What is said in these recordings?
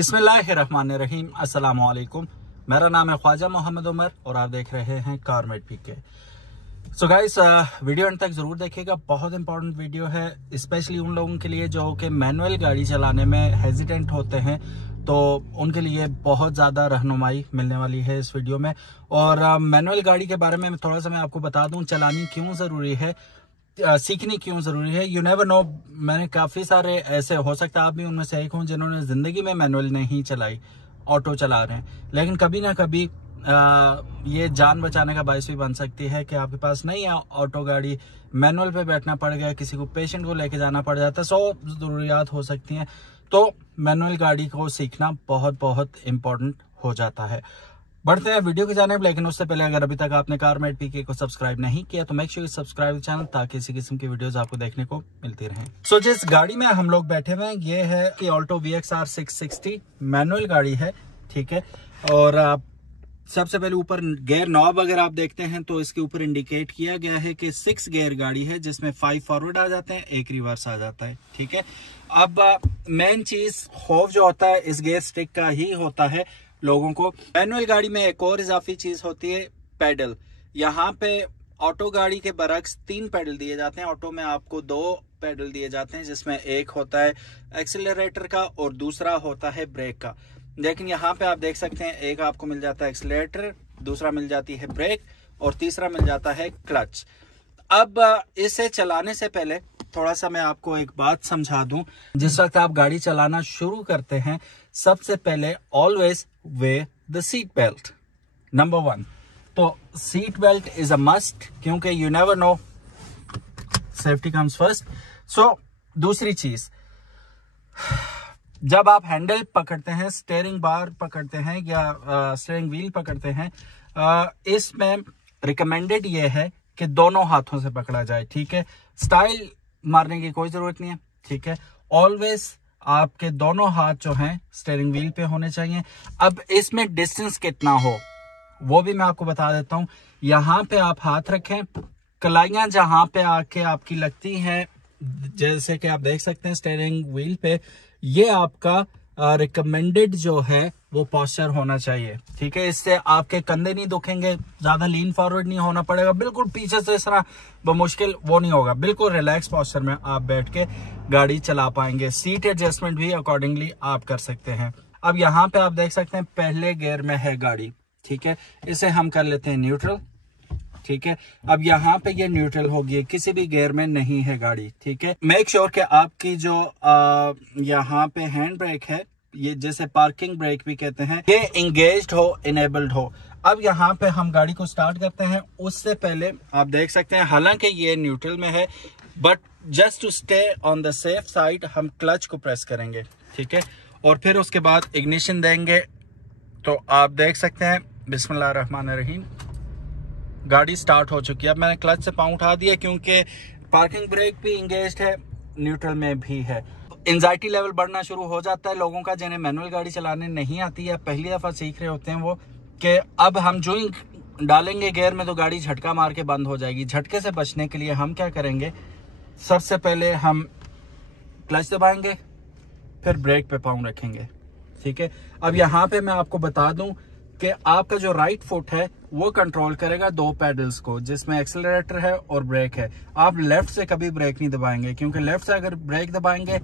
बिस्मिल्लाहिर्रहमानिर्रहीम, अस्सलाम वालेकुम। मेरा नाम है ख्वाजा मोहम्मद उमर और आप देख रहे हैं कारमेट पीके। सो गाइस, वीडियो अंत तक जरूर देखिएगा। बहुत इंपॉर्टेंट वीडियो है, स्पेशली उन लोगों के लिए जो कि मैनुअल गाड़ी चलाने में हेजिटेंट होते हैं, तो उनके लिए बहुत ज़्यादा रहनुमाई मिलने वाली है इस वीडियो में। और मैनुअल गाड़ी के बारे में थोड़ा सा मैं आपको बता दूं, चलानी क्यों ज़रूरी है, सीखनी क्यों ज़रूरी है। यू नेवर नो, मैंने काफ़ी सारे ऐसे, हो सकता है आप भी उनमें से एक हों जिन्होंने ज़िंदगी में मैनुअल नहीं चलाई, ऑटो चला रहे हैं, लेकिन कभी ना कभी ये जान बचाने का बायस भी बन सकती है कि आपके पास नहीं है ऑटो गाड़ी, मैनुअल पे बैठना पड़ गया, किसी को पेशेंट को लेके जाना पड़ जाता है, 100 ज़रूरियात हो सकती हैं, तो मैनुअल गाड़ी को सीखना बहुत बहुत इम्पोर्टेंट हो जाता है। बढ़ते हैं वीडियो की जानिब, लेकिन उससे पहले अगर अभी तक आपने कारमेट पीके को सब्सक्राइब नहीं किया तो मेक श्योर सब्सक्राइब चैनल, ताकि इसी किस्म की वीडियोस आपको देखने को मिलती रहें। सो जिस गाड़ी में हम लोग बैठे हुए हैं ये है कि ऑल्टो VXR 660 मैनुअल गाड़ी है, ठीक है। और सबसे पहले ऊपर गियर नॉब अगर आप देखते हैं तो इसके ऊपर इंडिकेट किया गया है कि 6 गियर गाड़ी है, जिसमें 5 फॉरवर्ड आ जाते हैं, 1 रिवर्स आ जाता है, ठीक है। अब मेन चीज खौफ जो होता है इस गियर स्टिक का ही होता है लोगों को। मैनुअल गाड़ी में एक और इजाफी चीज होती है पैडल। यहाँ पे ऑटो गाड़ी के बरक्स 3 पैडल दिए जाते हैं, ऑटो में आपको 2 पैडल दिए जाते हैं, जिसमें एक होता है एक्सीलरेटर का और दूसरा होता है ब्रेक का। लेकिन यहाँ पे आप देख सकते हैं एक आपको मिल जाता है एक्सीलरेटर, दूसरा मिल जाती है ब्रेक और तीसरा मिल जाता है क्लच। अब इसे चलाने से पहले थोड़ा सा मैं आपको एक बात समझा दूं। जिस वक्त आप गाड़ी चलाना शुरू करते हैं, सबसे पहले always wear the seat belt, number 1। तो seat belt is a must, क्योंकि you never know, safety comes first. So दूसरी चीज, जब आप हैंडल पकड़ते हैं, स्टीयरिंग बार पकड़ते हैं या स्टीयरिंग व्हील पकड़ते हैं, इसमें रिकमेंडेड ये है कि दोनों हाथों से पकड़ा जाए, ठीक है। स्टाइल मारने की कोई जरूरत नहीं है, ठीक है। ऑलवेज आपके दोनों हाथ जो हैं स्टीयरिंग व्हील पे होने चाहिए। अब इसमें डिस्टेंस कितना हो वो भी मैं आपको बता देता हूं। यहाँ पे आप हाथ रखें, कलाइयां जहां पे आके आपकी लगती हैं, जैसे कि आप देख सकते हैं स्टीयरिंग व्हील पे, ये आपका रिकमेंडेड जो है वो पोस्चर होना चाहिए, ठीक है। इससे आपके कंधे नहीं दुखेंगे, ज्यादा लीन फॉरवर्ड नहीं होना पड़ेगा, बिल्कुल पीछे से इस तरह बमुश्किल वो नहीं होगा, बिल्कुल रिलैक्स पोस्चर में आप बैठ के गाड़ी चला पाएंगे। सीट एडजस्टमेंट भी अकॉर्डिंगली आप कर सकते हैं। अब यहाँ पे आप देख सकते हैं पहले गियर में है गाड़ी, ठीक है। इसे हम कर लेते हैं न्यूट्रल, ठीक है। अब यहाँ पे ये न्यूट्रल होगी, किसी भी गियर में नहीं है गाड़ी, ठीक है। मेक श्योर कि आपकी जो यहाँ पे हैंड ब्रेक है, ये जैसे पार्किंग ब्रेक भी कहते हैं, ये इंगेज्ड हो, इनेबल्ड हो। अब यहाँ पे हम गाड़ी को स्टार्ट करते हैं, उससे पहले आप देख सकते हैं हालांकि ये न्यूट्रल में है, but just to stay on the safe side हम क्लच को प्रेस करेंगे, ठीक है। और फिर उसके बाद इग्निशन देंगे। तो आप देख सकते हैं बिस्मिल्लाहिर्रहमानिर्रहीम, गाड़ी स्टार्ट हो चुकी है। अब मैंने क्लच से पाँव उठा दिया क्योंकि पार्किंग ब्रेक भी इंगेज्ड है, न्यूट्रल में भी है। एंजाइटी लेवल बढ़ना शुरू हो जाता है लोगों का जिन्हें मैनुअल गाड़ी चलाने नहीं आती है, पहली दफा सीख रहे होते हैं वो, कि अब हम जो ही डालेंगे गियर में तो गाड़ी झटका मार के बंद हो जाएगी। झटके से बचने के लिए हम क्या करेंगे, सबसे पहले हम क्लच दबाएंगे, फिर ब्रेक पे पाँव रखेंगे, ठीक है। अब यहाँ पे मैं आपको बता दूं कि आपका जो राइट फुट है वो कंट्रोल करेगा 2 पैडल्स को, जिसमें एक्सीलरेटर है और ब्रेक है। आप लेफ्ट से कभी ब्रेक नहीं दबाएंगे, क्योंकि लेफ्ट से अगर ब्रेक दबाएंगे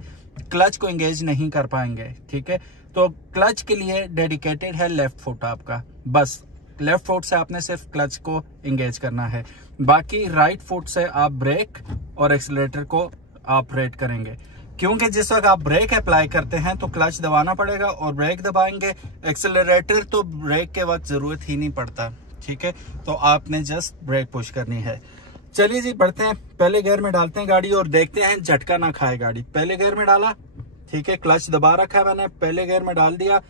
क्लच को एंगेज नहीं कर पाएंगे, ठीक है। तो क्लच के लिए डेडिकेटेड है लेफ्ट फुट आपका, बस लेफ्ट फुट से आपने सिर्फ क्लच को एंगेज करना है, बाकी राइट फुट से आप ब्रेक और एक्सीलरेटर को ऑपरेट करेंगे। क्योंकि जिस वक्त आप ब्रेक अप्लाई करते हैं तो क्लच दबाना पड़ेगा और ब्रेक दबाएंगे, एक्सीलरेटर तो ब्रेक के वक्त जरूरत ही नहीं पड़ता, ठीक है। तो आपने जस्ट ब्रेक पुश करनी है। चलिए जी बढ़ते हैं, पहले गियर में डालते हैं गाड़ी और देखते हैं झटका ना खाए गाड़ी। पहले गियर में डाला, ठीक है, क्लच दबा रखा है मैंने, पहले गियर में डाल दिया,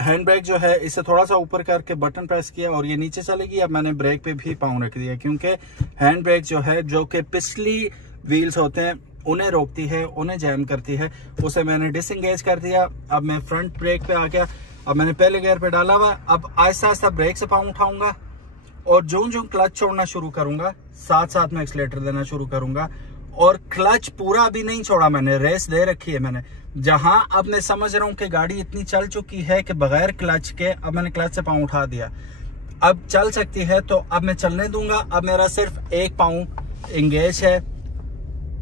हैंड ब्रेक जो है इसे थोड़ा सा ऊपर करके बटन प्रेस किया और ये नीचे चलेगी। अब मैंने ब्रेक पे भी पाँव रख दिया, क्योंकि हैंड ब्रेक जो है, जो कि पिछली व्हील्स होते हैं उन्हें रोकती है, उन्हें जैम करती है, उसे मैंने डिसएंगेज कर दिया। अब मैं फ्रंट ब्रेक पे आ गया, अब मैंने पहले गियर पे डाला हुआ, अब आहिस्ता आहिस्ता ब्रेक से पाँव उठाऊंगा और जो क्लच छोड़ना शुरू करूंगा साथ साथ में एक्सीलरेटर देना शुरू करूंगा और क्लच पूरा भी नहीं छोड़ा मैंने, रेस दे रखी है मैंने। जहां अब मैं समझ रहा हूं कि गाड़ी इतनी चल चुकी है कि बगैर क्लच के, अब मैंने क्लच से पाँव उठा दिया, अब चल सकती है, तो अब मैं चलने दूंगा। अब मेरा सिर्फ एक पाँव एंगेज है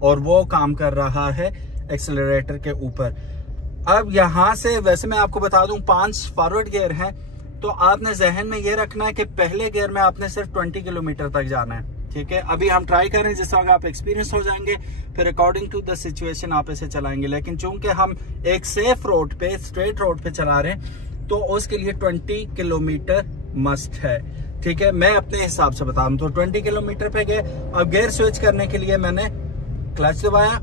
और वो काम कर रहा है एक्सेलरेटर के ऊपर। अब यहां से वैसे मैं आपको बता दूं 5 फॉरवर्ड गियर हैं, तो आपने जहन में ये रखना है कि पहले गियर में आपने सिर्फ 20 किलोमीटर तक जाना है, ठीक है। अभी हम ट्राई करें, जिस वक्त आप एक्सपीरियंस हो जाएंगे फिर अकॉर्डिंग टू द सिचुएशन आप इसे चलाएंगे। लेकिन चूंकि हम एक सेफ रोड पे, स्ट्रेट रोड पे चला रहे हैं, तो उसके लिए 20 किलोमीटर मस्ट है, ठीक है। मैं अपने हिसाब से बता दूं तो 20 किलोमीटर पे गए। अब गियर स्विच करने के लिए मैंने क्लच दबाया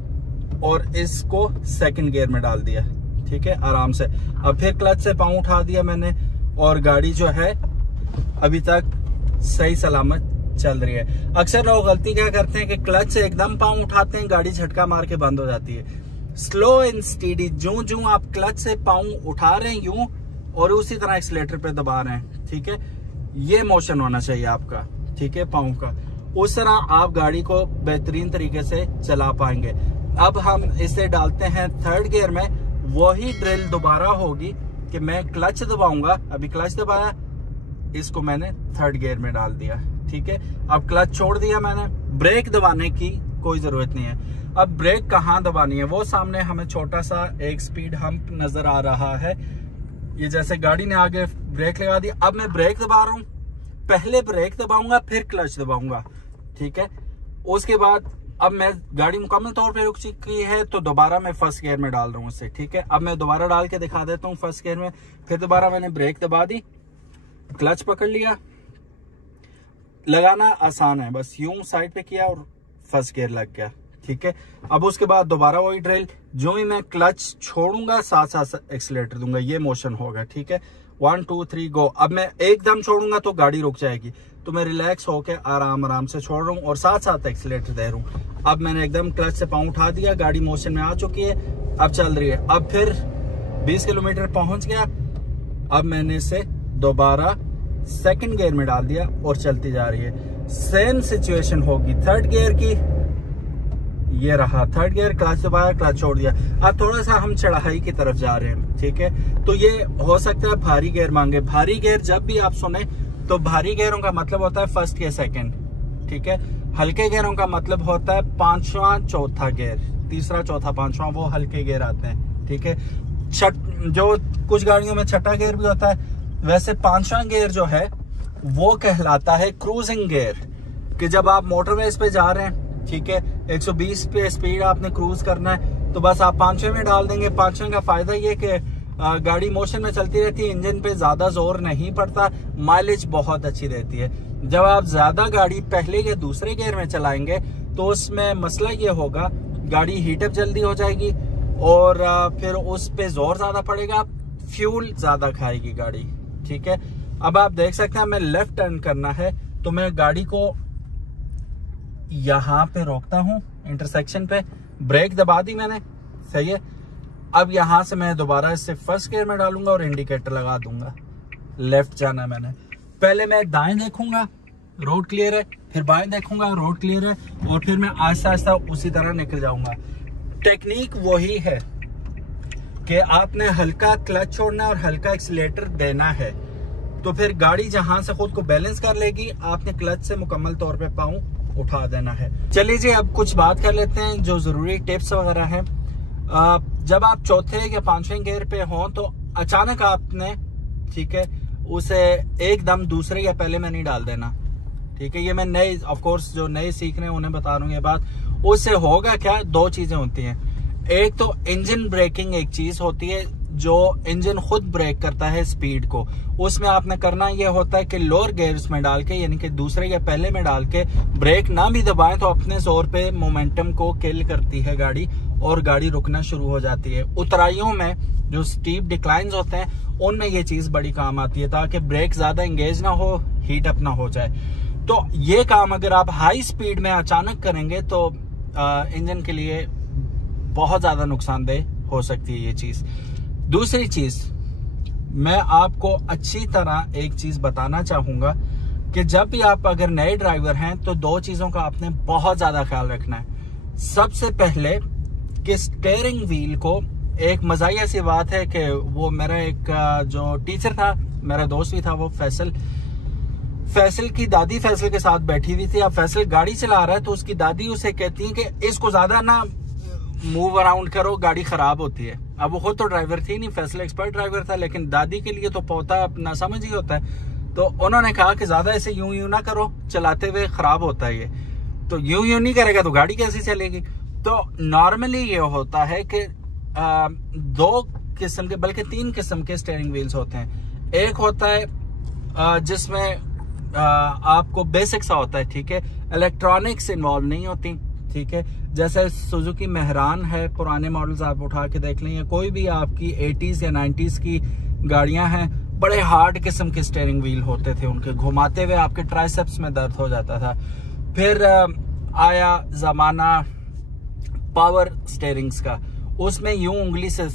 और इसको सेकंड गियर में डाल दिया, ठीक है, आराम से। अब फिर क्लच से पाँव उठा दिया मैंने और गाड़ी जो है अभी तक सही सलामत चल रही है। अक्सर लोग गलती क्या करते हैं कि क्लच से एकदम पाँव उठाते हैं, गाड़ी झटका मार के बंद हो जाती है। स्लो एंड स्टीडी, जो आप क्लच से पाँव उठा रहे हैं यूं और उसी तरह एक्सीलेटर पे दबा रहे हैं, ठीक है, ये मोशन होना चाहिए आपका, ठीक है, पाँव का। उस तरह आप गाड़ी को बेहतरीन तरीके से चला पाएंगे। अब हम इसे डालते हैं थर्ड गियर में। वही ड्रिल दोबारा होगी कि मैं क्लच दबाऊंगा, अभी क्लच दबाया, इसको मैंने थर्ड गियर में डाल दिया, ठीक है। अब क्लच छोड़ दिया मैंने, ब्रेक दबाने की कोई जरूरत नहीं है। अब ब्रेक कहाँ दबानी है, वो सामने हमें छोटा सा एक स्पीड हम्प नजर आ रहा है। ये जैसे गाड़ी ने आगे ब्रेक लगा दी, अब मैं ब्रेक दबा रहा हूँ, पहले ब्रेक दबाऊंगा फिर क्लच दबाऊंगा, ठीक है। उसके बाद अब मैं गाड़ी मुकम्मल तौर पे रुक चुकी है, तो दोबारा मैं फर्स्ट गियर में डाल रहा हूँ इसे, ठीक है। अब मैं दोबारा डाल के दिखा देता हूँ फर्स्ट गियर में। फिर दोबारा मैंने ब्रेक दबा दी, क्लच पकड़ लिया, लगाना आसान है, बस यूं साइड पे किया और फर्स्ट गियर लग गया, ठीक है। अब उसके बाद दोबारा वही ड्रिल, जो ही मैं क्लच छोड़ूंगा साथ साथ एक्सीलेटर दूंगा, ये मोशन होगा, ठीक है। 1 2 3 गो। अब मैं एकदम छोड़ूंगा तो गाड़ी रुक जाएगी, तो मैं रिलैक्स होके आराम से छोड़ रहा हूँ और साथ साथ एक्सीलेटर दे रहा हूँ। अब मैंने एकदम क्लच से पाँव उठा दिया, गाड़ी मोशन में आ चुकी है, अब चल रही है। अब फिर 20 किलोमीटर पहुंच गया, अब मैंने इसे दोबारा सेकंड गियर में डाल दिया और चलती जा रही है। सेम सिचुएशन होगी थर्ड गियर की, ये रहा थर्ड गियर, क्लच दबाया, क्लच छोड़ दिया। अब थोड़ा सा हम चढ़ाई की तरफ जा रहे हैं, ठीक है। तो ये हो सकता है भारी गियर मांगे। भारी गियर जब भी आप सुने तो भारी गियरों का मतलब होता है फर्स्ट या सेकंड, ठीक है। हल्के गियरों का मतलब होता है पांचवा चौथा गियर, तीसरा चौथा पांचवा, वो हल्के गियर आते हैं, ठीक है। जो कुछ गाड़ियों में छठा गियर भी होता है, वैसे पांचवा गियर जो है वो कहलाता है क्रूजिंग गियर, कि जब आप मोटरवेज पे जा रहे हैं, ठीक है, 120 पे स्पीड आपने क्रूज करना है, तो बस आप पांचवे में डाल देंगे। पांचवे का फायदा ये कि गाड़ी मोशन में चलती रहती है, इंजन पे ज्यादा जोर नहीं पड़ता, माइलेज बहुत अच्छी रहती है। जब आप ज्यादा गाड़ी पहले या दूसरे गियर में चलाएंगे तो उसमें मसला ये होगा, गाड़ी हीटअप जल्दी हो जाएगी और फिर उस पे जोर ज्यादा पड़ेगा, फ्यूल ज्यादा खाएगी गाड़ी, ठीक है। अब आप देख सकते हैं मैं लेफ्ट टर्न करना है, तो मैं गाड़ी को यहां पे रोकता हूं इंटरसेक्शन पे, ब्रेक दबा दी मैंने, सही है। अब यहां से मैं दोबारा इसे फर्स्ट गियर में डालूंगा और इंडिकेटर लगा दूंगा, लेफ्ट जाना है मैंने। पहले मैं दाएं देखूंगा रोड क्लियर है, फिर बाएं देखूंगा रोड क्लियर है, और फिर मैं आहिस्ता आहिस्ता उसी तरह निकल जाऊंगा। टेक्निक वही है कि आपने हल्का क्लच छोड़ना है और हल्का एक्सीलेटर देना है, तो फिर गाड़ी जहां से खुद को बैलेंस कर लेगी, आपने क्लच से मुकम्मल तौर पे पाँव उठा देना है। चलिए जी, अब कुछ बात कर लेते हैं जो जरूरी टिप्स वगैरह हैं। जब आप चौथे या पांचवें गियर पे हो तो अचानक आपने, ठीक है, उसे एकदम दूसरे या पहले में नहीं डाल देना, ठीक है। ये मैं नए, ऑफ कोर्स जो नए सीख रहे हैं उन्हें बता रहा हूँ ये बात। उससे होगा क्या, दो चीजें होती हैं। एक तो इंजन ब्रेकिंग एक चीज होती है, जो इंजन खुद ब्रेक करता है स्पीड को, उसमें आपने करना यह होता है कि लोअर गियर्स में डाल के, यानी कि दूसरे या पहले में डाल के ब्रेक ना भी दबाएं तो अपने जोर पे मोमेंटम को किल करती है गाड़ी और गाड़ी रुकना शुरू हो जाती है। उतराइयों में जो स्टीप डिक्लाइंस होते हैं उनमें ये चीज बड़ी काम आती है, ताकि ब्रेक ज्यादा एंगेज ना हो, हीट अप ना हो जाए। तो ये काम अगर आप हाई स्पीड में अचानक करेंगे तो इंजन के लिए बहुत ज्यादा नुकसानदेह हो सकती है ये चीज। दूसरी चीज, मैं आपको अच्छी तरह एक चीज बताना चाहूंगा कि जब भी आप अगर नए ड्राइवर हैं तो दो चीजों का आपने बहुत ज्यादा ख्याल रखना है। सबसे पहले कि स्टीयरिंग व्हील को, एक मजाया सी बात है कि वो मेरा एक जो टीचर था, मेरा दोस्त भी था, वो फैसल की दादी फैसल के साथ बैठी हुई थी। अब फैसल गाड़ी चला रहा है तो उसकी दादी उसे कहती है कि इसको ज्यादा ना मूव अराउंड करो, गाड़ी खराब होती है। अब वो खुद तो ड्राइवर थी नहीं, फैसल एक्सपर्ट ड्राइवर था, लेकिन दादी के लिए तो पोता अपना समझ ही होता है। तो उन्होंने कहा कि ज्यादा ऐसे यूं ना करो, चलाते हुए खराब होता है ये। तो यूं नहीं करेगा तो गाड़ी कैसे चलेगी। तो नॉर्मली ये होता है कि 2 किस्म के, बल्कि 3 किस्म के स्टीयरिंग व्हील्स होते हैं। एक होता है जिसमें आपको बेसिक सा होता है, ठीक है, इलेक्ट्रॉनिक्स इन्वॉल्व नहीं होती, ठीक है। जैसे सुजुकी मेहरान है, पुराने मॉडल्स आप उठा के देख लें, या कोई भी आपकी 80s या 90s की गाड़ियां हैं, बड़े हार्ड किस्म के स्टीयरिंग व्हील होते थे, उनके घुमाते हुए आपके ट्राइसेप्स में दर्द हो जाता था। फिर आया जमाना पावर स्टीयरिंग्स का, उसमें यूं उंगली से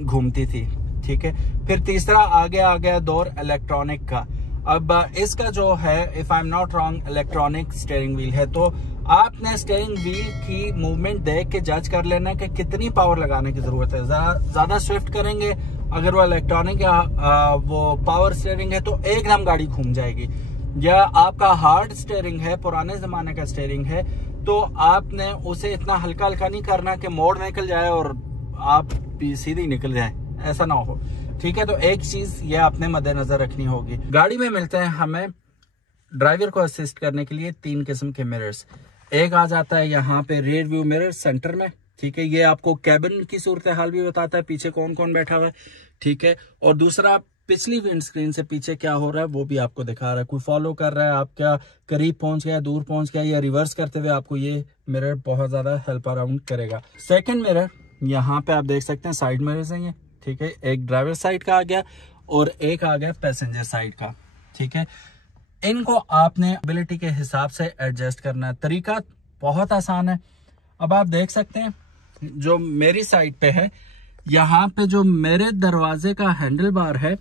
घूमती थी, ठीक है। फिर तीसरा आ गया दौर इलेक्ट्रॉनिक का। अब इसका जो है, if I am not wrong, electronic steering wheel है। तो आपने स्टीयरिंग व्हील की मूवमेंट देख के जज कर लेना कि कितनी पावर लगाने की जरूरत है। ज्यादा स्विफ्ट करेंगे, अगर वो इलेक्ट्रॉनिक या वो पावर स्टीयरिंग है तो एकदम गाड़ी घूम जाएगी। या आपका हार्ड स्टीयरिंग है, पुराने जमाने का स्टीयरिंग है, तो आपने उसे इतना हल्का हल्का नहीं करना कि मोड़ निकल जाए और आप भी सीधी निकल जाए, ऐसा ना हो, ठीक है। तो एक चीज ये आपने मद्देनजर रखनी होगी। गाड़ी में मिलते हैं हमें ड्राइवर को असिस्ट करने के लिए 3 किस्म के मिरर्स। एक आ जाता है यहाँ पे रियर व्यू मिरर सेंटर में, ठीक है, ये आपको कैबिन की सूरत हाल भी बताता है, पीछे कौन कौन बैठा हुआ है, ठीक है। और दूसरा, पिछली विंड स्क्रीन से पीछे क्या हो रहा है वो भी आपको दिखा रहा है, कोई फॉलो कर रहा है, आप क्या करीब पहुंच गया, दूर पहुंच गया, या रिवर्स करते हुए आपको ये मिरर बहुत ज्यादा हेल्प अराउंड करेगा। सेकंड मिरर, यहाँ पे आप देख सकते हैं साइड मिरर्स हैं ये, ठीक है, एक ड्राइवर साइड का आ गया और एक आ गया पैसेंजर साइड का, ठीक है। इनको आपने एबिलिटी के हिसाब से एडजस्ट करना है, तरीका बहुत आसान है। अब आप देख सकते हैं जो मेरी साइड पे है, यहाँ पे जो मेरे दरवाजे का हैंडल बार है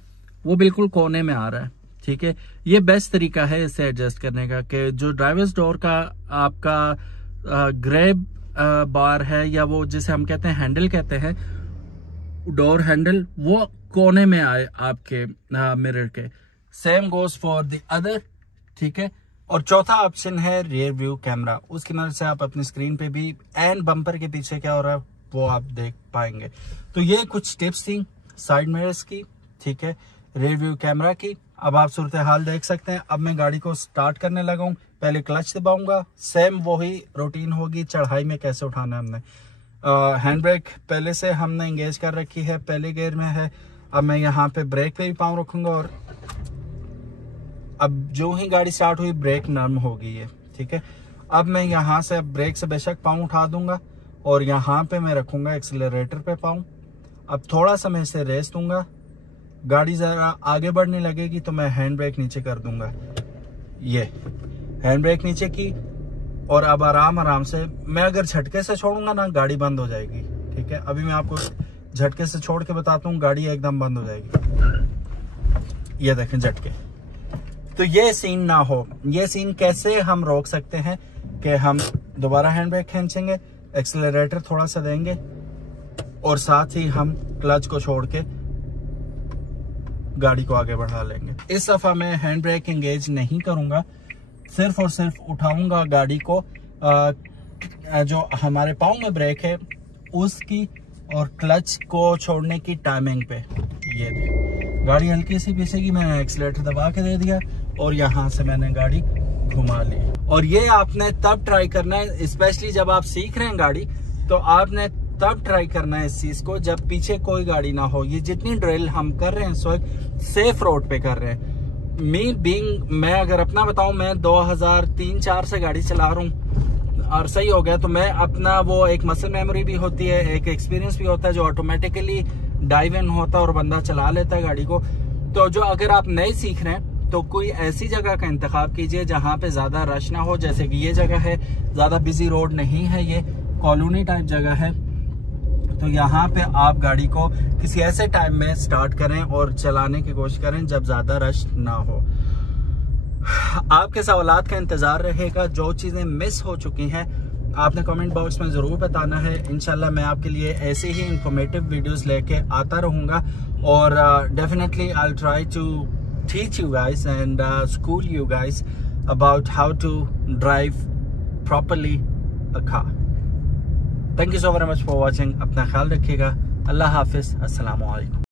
वो बिल्कुल कोने में आ रहा है, ठीक है। ये बेस्ट तरीका है इसे एडजस्ट करने का, कि जो ड्राइवर्स डोर का आपका ग्रैब बार है, या वो जिसे हम कहते हैं हैंडल कहते हैं, डोर हैंडल, वो कोने में आए आपके मिरर के। Same goes for the other, ठीक है। और चौथा ऑप्शन है रियर व्यू कैमरा, उसकी मदद से आप अपनी स्क्रीन पे भी एंड बम्पर के पीछे क्या हो रहा है वो आप देख पाएंगे। तो ये कुछ टिप्स थी साइड मिरर्स की, ठीक है, रियर व्यू कैमरा की। अब आप सूरत हाल देख सकते हैं। अब मैं गाड़ी को स्टार्ट करने लगा हूँ, पहले क्लच दबाऊंगा, सेम वही रूटीन होगी, चढ़ाई में कैसे उठाना है हमने। हैंड ब्रेक पहले से हमने एंगेज कर रखी है, पहले गियर में है। अब मैं यहाँ पे ब्रेक पे भी पाँव रखूंगा, और अब जो ही गाड़ी स्टार्ट हुई ब्रेक नर्म होगी ये, ठीक है। अब मैं यहाँ से ब्रेक से बेशक पाँव उठा दूंगा, और यहाँ पे मैं रखूंगा एक्सीलरेटर पे पाँव। अब थोड़ा सा मैं इसे रेस दूंगा, गाड़ी जरा आगे बढ़ने लगेगी तो मैं हैंड ब्रेक नीचे कर दूंगा, ये हैंड ब्रेक नीचे की। और अब आराम से मैं अगर झटके से छोड़ूंगा ना, गाड़ी बंद हो जाएगी, ठीक है। अभी मैं आपको झटके से छोड़ के बताता हूँ, गाड़ी एकदम बंद हो जाएगी, ये देखें झटके। तो ये सीन ना हो। ये सीन कैसे हम रोक सकते हैं कि हम दोबारा हैंड ब्रेक खींचेंगे, एक्सीलरेटर थोड़ा सा देंगे, और साथ ही हम क्लच को छोड़ के गाड़ी को आगे बढ़ा लेंगे। इस दफा मैं हैंड ब्रेक एंगेज नहीं करूंगा, सिर्फ और सिर्फ उठाऊंगा गाड़ी को जो हमारे पाँव में ब्रेक है उसकी, और क्लच को छोड़ने की टाइमिंग पे। ये गाड़ी हल्की सी पीछे की, मैंने एक्सीलरेटर दबा के दे दिया, और यहाँ से मैंने गाड़ी घुमा ली। और ये आपने तब ट्राई करना है, स्पेशली जब आप सीख रहे हैं गाड़ी, तो आपने तब ट्राई करना है इस चीज को जब पीछे कोई गाड़ी ना हो। ये जितनी ड्रिल हम कर रहे हैं इस वक्त सेफ रोड पे कर रहे हैं। मैं अगर अपना बताऊं, मैं 2003-04 से गाड़ी चला रहा हूँ, और सही हो गया। तो मैं अपना, वो एक मसल मेमोरी भी होती है, एक एक्सपीरियंस भी होता है, जो ऑटोमेटिकली डाइव इन होता है और बंदा चला लेता है गाड़ी को। तो जो अगर आप नए सीख रहे हैं तो कोई ऐसी जगह का इंतखाब कीजिए जहाँ पे ज्यादा रश ना हो, जैसे कि ये जगह है, ज्यादा बिजी रोड नहीं है, ये कॉलोनी टाइप जगह है। तो यहाँ पे आप गाड़ी को किसी ऐसे टाइम में स्टार्ट करें और चलाने की कोशिश करें जब ज्यादा रश ना हो। आपके सवालात का इंतजार रहेगा। जो चीजें मिस हो चुकी हैं आपने कमेंट बॉक्स में ज़रूर बताना है। इंशाल्लाह मैं आपके लिए ऐसे ही इंफॉर्मेटिव वीडियोस लेके आता रहूँगा और definitely I will try to teach you guys and school you guys about how to drive properly a car. Thank you so very much for watching. अपना ख्याल रखिएगा। अल्लाह हाफिज़। अस्सलामु अलैकुम।